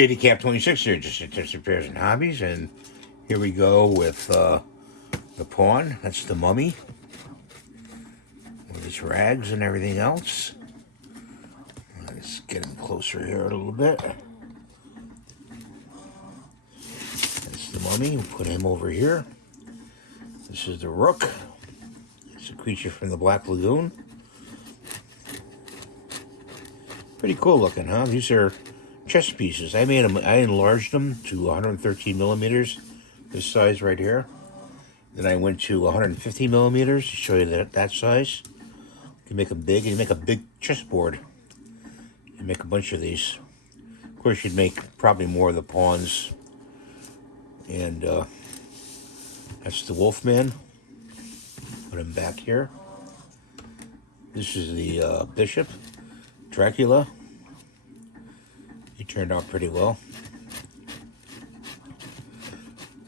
Cap 26 here, just repairs and hobbies, and here we go with the pawn. That's the mummy with its rags and everything else. Let's get him closer here a little bit. That's the mummy. We'll put him over here. This is the rook. It's a creature from the Black Lagoon. Pretty cool looking, huh? These are chess pieces. I made them. I enlarged them to 113 millimeters, this size right here. Then I went to 150 millimeters to show you that size. You can make them big. You can make a big chessboard. You can make a bunch of these. Of course, you'd make probably more of the pawns. And that's the Wolfman. Put him back here. This is the bishop, Dracula. He turned out pretty well.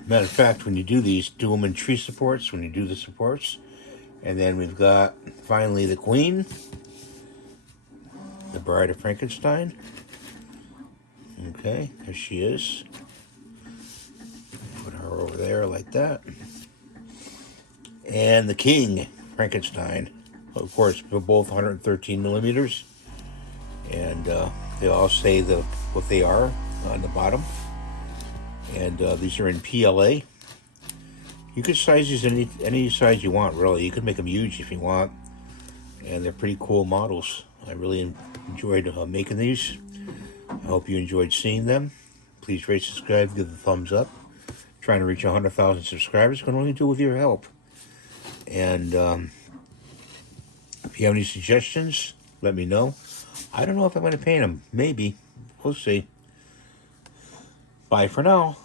Matter of fact, when you do these, do them in tree supports, when you do the supports. And then we've got, finally, the Queen, the Bride of Frankenstein. Okay, there she is. Put her over there like that. And the King, Frankenstein. Of course, we're both 113 millimeters. And they all say what they are on the bottom. And these are in PLA. You could size these any size you want, really. You could make them huge if you want. And they're pretty cool models. I really enjoyed making these. I hope you enjoyed seeing them. Please rate, subscribe, give the thumbs up. Trying to reach 100,000 subscribers. Can only do with your help. And if you have any suggestions, let me know. I don't know if I'm going to paint them. Maybe. We'll see. Bye for now.